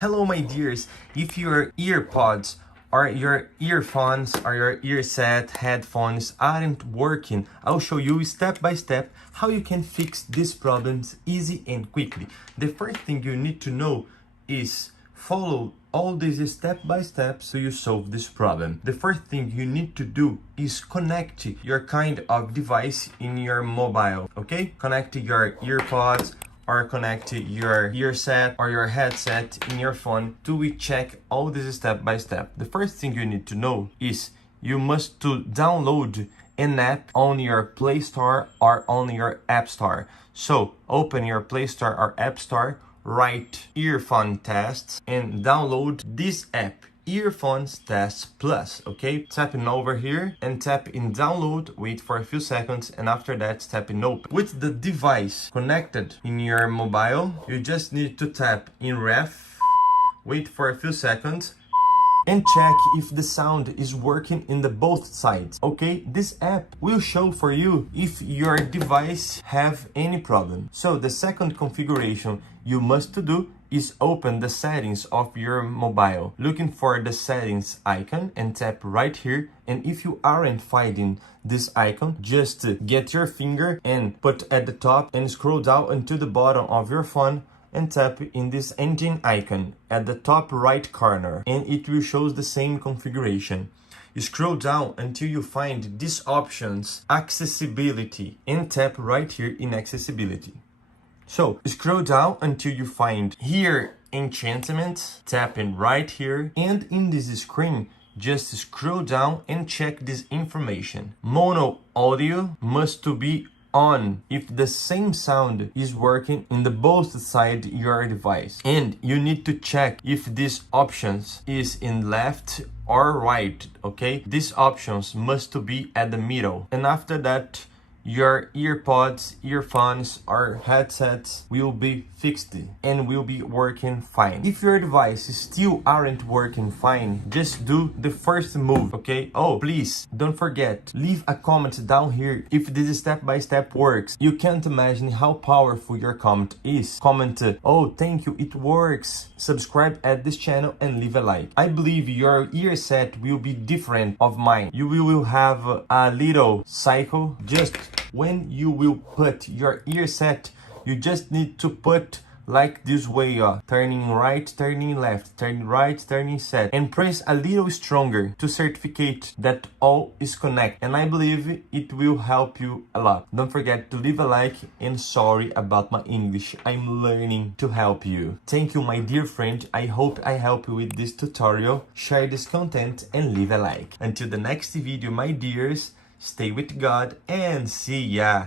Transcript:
Hello my dears, if your earpods or your earphones or your earset headphones aren't working, I'll show you step by step how you can fix these problems easy and quickly. The first thing you need to know is follow all these step by step so you solve this problem. The first thing you need to do is connect your kind of device in your mobile, okay? Connect your earpods or connect your earset or your headset in your phone to check all this step by step. The first thing you need to know is you must to download an app on your Play Store or on your App Store. So open your Play Store or App Store, write Earphone Tests and download this app. Earphones Test Plus, okay? Tap in over here and tap in download, wait for a few seconds, and after that tap in open. With the device connected in your mobile, you just need to tap in ref, wait for a few seconds, and check if the sound is working in the both sides, okay? This app will show for you if your device have any problem. So the second configuration you must do is open the settings of your mobile, looking for the settings icon and tap right here. And if you aren't finding this icon, just get your finger and put at the top and scroll down into the bottom of your phone and tap in this engine icon at the top right corner and it will show the same configuration. You scroll down until you find these options, accessibility, and tap right here in accessibility. So scroll down until you find here enchantment, tapping right here, and in this screen just scroll down and check this information. Mono audio must to be on if the same sound is working in the both side your device, and you need to check if these options is in left or right, okay? These options must to be at the middle, and after that your earpods, earphones or headsets will be fixed and will be working fine. If your device still aren't working fine, just do the first move, okay? Oh, please don't forget, leave a comment down here if this step-by-step works. You can't imagine how powerful your comment is. Comment, oh, thank you, it works. Subscribe at this channel and leave a like. I believe your earset will be different of mine. You will have a little cycle. Just when you will put your earset, you just need to put like this way, turning right, turning left, turning right, turning set, and press a little stronger to certificate that all is connected. And I believe it will help you a lot. Don't forget to leave a like, and sorry about my English, I'm learning to help you. Thank you, my dear friend. I hope I help you with this tutorial. Share this content and leave a like. Until the next video, my dears, stay with God and see ya.